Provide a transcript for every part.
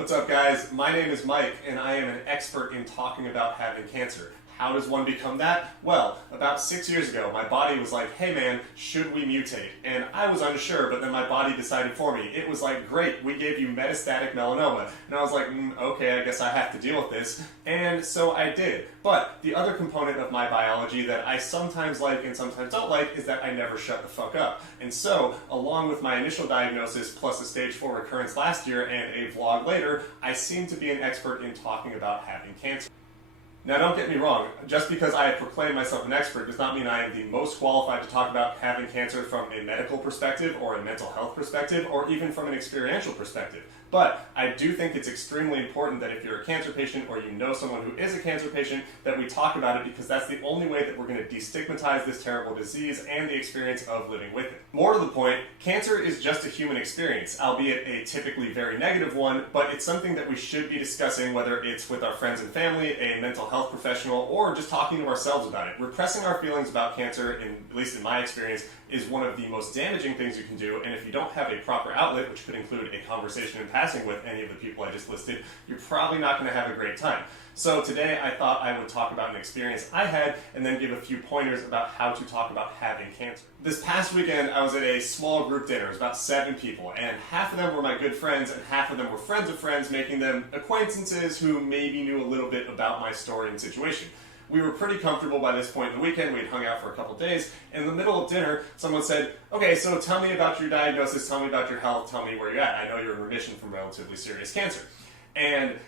What's up, guys? My name is Mike, and I am an expert in talking about having cancer. How does one become that? Well, about 6 years ago, my body was like, hey man, should we mutate? And I was unsure, but then my body decided for me. It was like, great, we gave you metastatic melanoma. And I was like, okay, I guess I have to deal with this. And so I did. But the other component of my biology that I sometimes like and sometimes don't like is that I never shut the fuck up. And so, along with my initial diagnosis plus a stage 4 recurrence last year and a vlog later, I seem to be an expert in talking about having cancer. Now, don't get me wrong, just because I proclaim myself an expert does not mean I am the most qualified to talk about having cancer from a medical perspective or a mental health perspective or even from an experiential perspective. But I do think it's extremely important that if you're a cancer patient or you know someone who is a cancer patient, that we talk about it, because that's the only way that we're going to destigmatize this terrible disease and the experience of living with it. More to the point, cancer is just a human experience, albeit a typically very negative one, but it's something that we should be discussing, whether it's with our friends and family, a mental health professional, or just talking to ourselves about it. Repressing our feelings about cancer, at least in my experience, is one of the most damaging things you can do, and if you don't have a proper outlet, which could include a conversation in passing with any of the people I just listed, you're probably not going to have a great time. So today I thought I would talk about an experience I had and then give a few pointers about how to talk about having cancer. This past weekend I was at a small group dinner. It was about 7 people, and half of them were my good friends and half of them were friends of friends, making them acquaintances who maybe knew a little bit about my story and situation. We were pretty comfortable by this point in the weekend. We'd hung out for a couple days. In the middle of dinner, someone said, okay, so tell me about your diagnosis, tell me about your health, tell me where you're at. I know you're in remission from relatively serious cancer. And,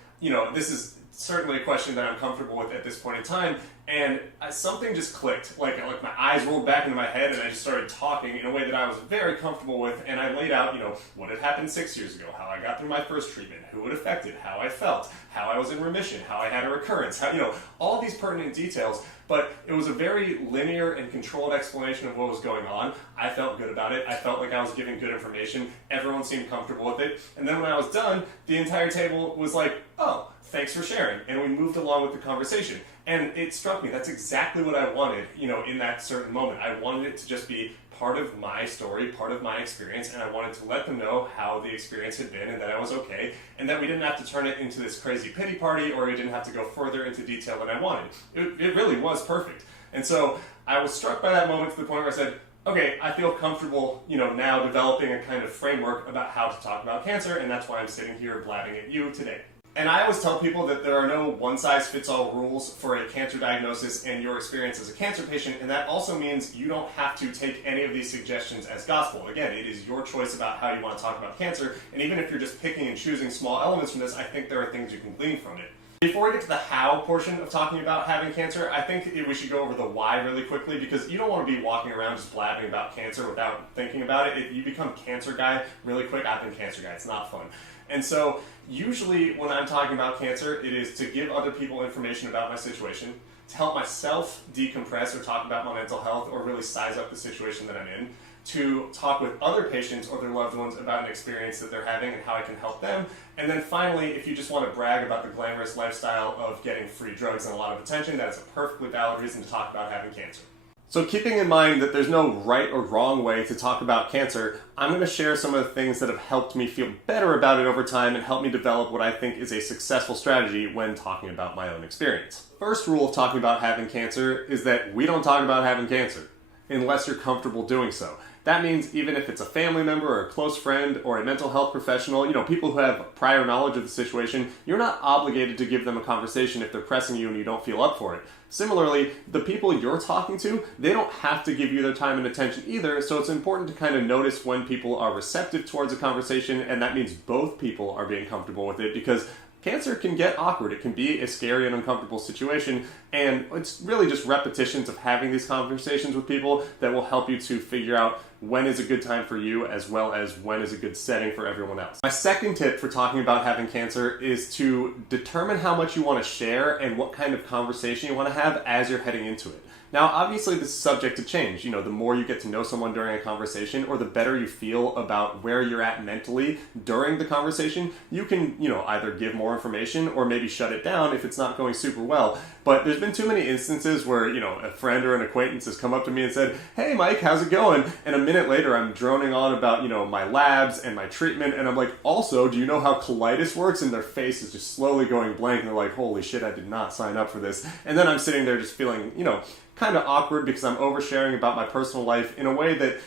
this is certainly a question that I'm comfortable with at this point in time. And something just clicked. Like my eyes rolled back into my head and I just started talking in a way that I was very comfortable with. And I laid out, what had happened 6 years ago, how I got through my first treatment, who it affected, how I felt, how I was in remission, how I had a recurrence, how, all these pertinent details. But it was a very linear and controlled explanation of what was going on. I felt good about it. I felt like I was giving good information. Everyone seemed comfortable with it. And then when I was done, the entire table was like, oh, thanks for sharing. And we moved along with the conversation. And it struck me, that's exactly what I wanted, in that certain moment. I wanted it to just be part of my story, part of my experience, and I wanted to let them know how the experience had been and that I was okay, and that we didn't have to turn it into this crazy pity party, or we didn't have to go further into detail than I wanted. It really was perfect. And so I was struck by that moment to the point where I said, okay, I feel comfortable, now developing a kind of framework about how to talk about cancer, and that's why I'm sitting here blabbing at you today. And I always tell people that there are no one-size-fits-all rules for a cancer diagnosis and your experience as a cancer patient, and that also means you don't have to take any of these suggestions as gospel. Again, it is your choice about how you want to talk about cancer, and even if you're just picking and choosing small elements from this, I think there are things you can glean from it. Before we get to the how portion of talking about having cancer, I think we should go over the why really quickly, because you don't want to be walking around just blabbing about cancer without thinking about it. If you become cancer guy really quick, I've been cancer guy, it's not fun. And so usually when I'm talking about cancer, it is to give other people information about my situation, to help myself decompress or talk about my mental health or really size up the situation that I'm in, to talk with other patients or their loved ones about an experience that they're having and how I can help them. And then finally, if you just want to brag about the glamorous lifestyle of getting free drugs and a lot of attention, that is a perfectly valid reason to talk about having cancer. So keeping in mind that there's no right or wrong way to talk about cancer, I'm going to share some of the things that have helped me feel better about it over time and help me develop what I think is a successful strategy when talking about my own experience. First rule of talking about having cancer is that we don't talk about having cancer unless you're comfortable doing so. That means even if it's a family member or a close friend or a mental health professional, people who have prior knowledge of the situation, you're not obligated to give them a conversation if they're pressing you and you don't feel up for it. Similarly, the people you're talking to, they don't have to give you their time and attention either, so it's important to kind of notice when people are receptive towards a conversation, and that means both people are being comfortable with it, because cancer can get awkward. It can be a scary and uncomfortable situation, and it's really just repetitions of having these conversations with people that will help you to figure out when is a good time for you as well as when is a good setting for everyone else. My second tip for talking about having cancer is to determine how much you want to share and what kind of conversation you want to have as you're heading into it. Now, obviously, this is subject to change. The more you get to know someone during a conversation, or the better you feel about where you're at mentally during the conversation, you can, either give more information or maybe shut it down if it's not going super well. But there's been too many instances where, a friend or an acquaintance has come up to me and said, hey, Mike, how's it going? And a minute later, I'm droning on about, my labs and my treatment, and I'm like, also, do you know how colitis works? And their face is just slowly going blank, and they're like, holy shit, I did not sign up for this. And then I'm sitting there just feeling, kind of awkward because I'm oversharing about my personal life in a way that,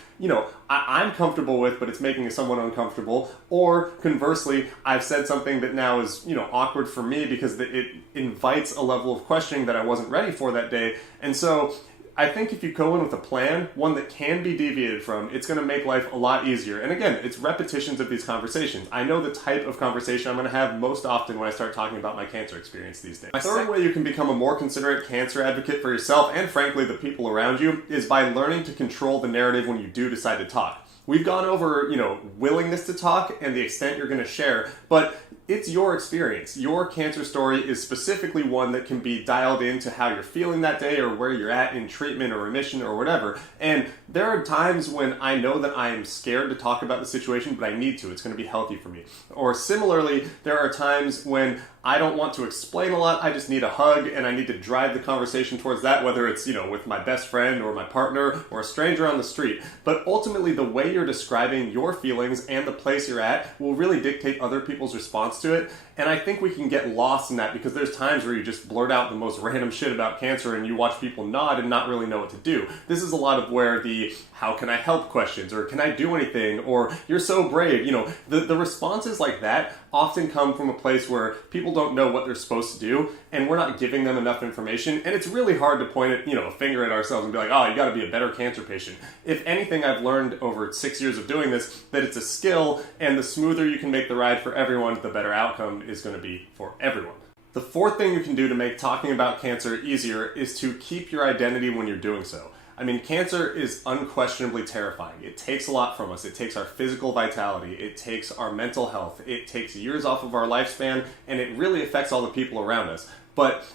I'm comfortable with, but it's making someone uncomfortable. Or conversely, I've said something that now is, awkward for me because it invites a level of questioning that I wasn't ready for that day. And so I think if you go in with a plan, one that can be deviated from, it's going to make life a lot easier. And again, it's repetitions of these conversations. I know the type of conversation I'm going to have most often when I start talking about my cancer experience these days. My third way you can become a more considerate cancer advocate for yourself and frankly the people around you is by learning to control the narrative when you do decide to talk. We've gone over, willingness to talk and the extent you're going to share, but it's your experience. Your cancer story is specifically one that can be dialed into how you're feeling that day or where you're at in treatment or remission or whatever. And there are times when I know that I am scared to talk about the situation, but I need to. It's going to be healthy for me. Or similarly, there are times when I don't want to explain a lot. I just need a hug and I need to drive the conversation towards that, whether it's, with my best friend or my partner or a stranger on the street. But ultimately, the way you're describing your feelings and the place you're at will really dictate other people's response to it. And I think we can get lost in that because there's times where you just blurt out the most random shit about cancer and you watch people nod and not really know what to do. This is a lot of where the how can I help questions or can I do anything or you're so brave. The responses like that often come from a place where people don't know what they're supposed to do and we're not giving them enough information. And it's really hard to point a finger at ourselves and be like, oh, you got to be a better cancer patient. If anything, I've learned over 6 years of doing this that it's a skill, and the smoother you can make the ride for everyone, the better outcome is going to be for everyone. The fourth thing you can do to make talking about cancer easier is to keep your identity when you're doing so. I mean, cancer is unquestionably terrifying. It takes a lot from us. It takes our physical vitality. It takes our mental health. It takes years off of our lifespan, and it really affects all the people around us. But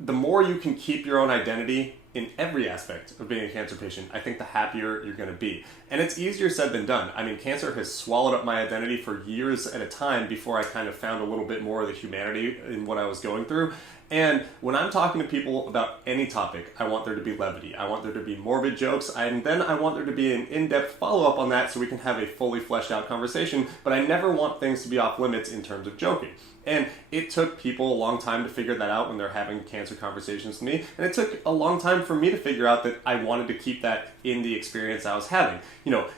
the more you can keep your own identity in every aspect of being a cancer patient, I think the happier you're going to be. And it's easier said than done. I mean, cancer has swallowed up my identity for years at a time before I kind of found a little bit more of the humanity in what I was going through. And when I'm talking to people about any topic, I want there to be levity. I want there to be morbid jokes, and then I want there to be an in-depth follow-up on that so we can have a fully fleshed out conversation, but I never want things to be off limits in terms of joking. And it took people a long time to figure that out when they're having cancer conversations with me, and it took a long time for me to figure out that I wanted to keep that in the experience I was having.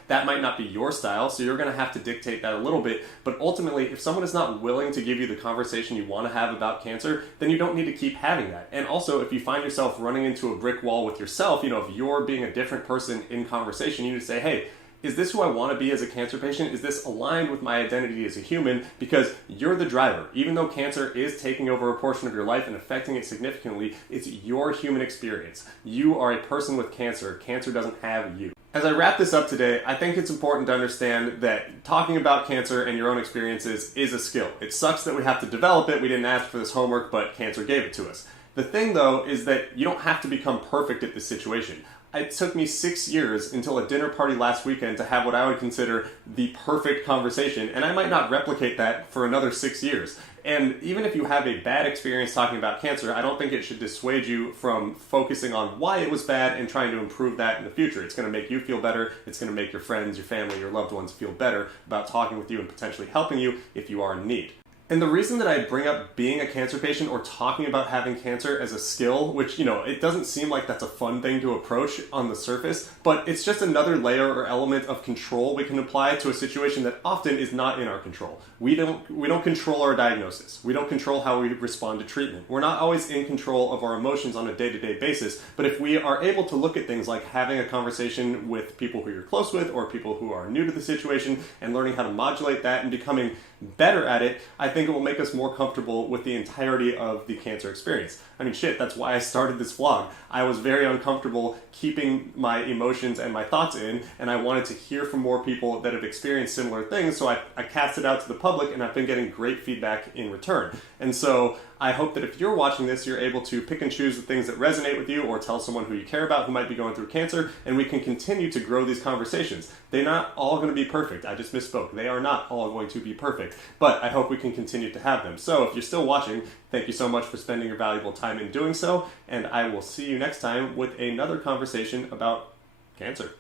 That might not be your style, so you're going to have to dictate that a little bit, but ultimately, if someone is not willing to give you the conversation you want to have about cancer, then you don't need to keep having that. And also, if you find yourself running into a brick wall with yourself, if you're being a different person in conversation, you need to say, hey, is this who I want to be as a cancer patient? Is this aligned with my identity as a human? Because you're the driver. Even though cancer is taking over a portion of your life and affecting it significantly, it's your human experience. You are a person with cancer. Cancer doesn't have you. As I wrap this up today, I think it's important to understand that talking about cancer and your own experiences is a skill. It sucks that we have to develop it. We didn't ask for this homework, but cancer gave it to us. The thing, though, is that you don't have to become perfect at this situation. It took me 6 years until a dinner party last weekend to have what I would consider the perfect conversation, and I might not replicate that for another 6 years. And even if you have a bad experience talking about cancer, I don't think it should dissuade you from focusing on why it was bad and trying to improve that in the future. It's going to make you feel better. It's going to make your friends, your family, your loved ones feel better about talking with you and potentially helping you if you are in need. And the reason that I bring up being a cancer patient or talking about having cancer as a skill, which, it doesn't seem like that's a fun thing to approach on the surface, but it's just another layer or element of control we can apply to a situation that often is not in our control. We don't control our diagnosis. We don't control how we respond to treatment. We're not always in control of our emotions on a day-to-day basis, but if we are able to look at things like having a conversation with people who you're close with or people who are new to the situation and learning how to modulate that and becoming better at it, I think it will make us more comfortable with the entirety of the cancer experience. I mean, shit, that's why I started this vlog. I was very uncomfortable keeping my emotions and my thoughts in, and I wanted to hear from more people that have experienced similar things, so I cast it out to the public, and I've been getting great feedback in return. And so I hope that if you're watching this, you're able to pick and choose the things that resonate with you or tell someone who you care about who might be going through cancer, and we can continue to grow these conversations. They're not all going to be perfect. I just misspoke. They are not all going to be perfect, but I hope we can continue to have them. So if you're still watching, thank you so much for spending your valuable time in doing so, and I will see you next time with another conversation about cancer.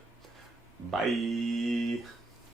Bye.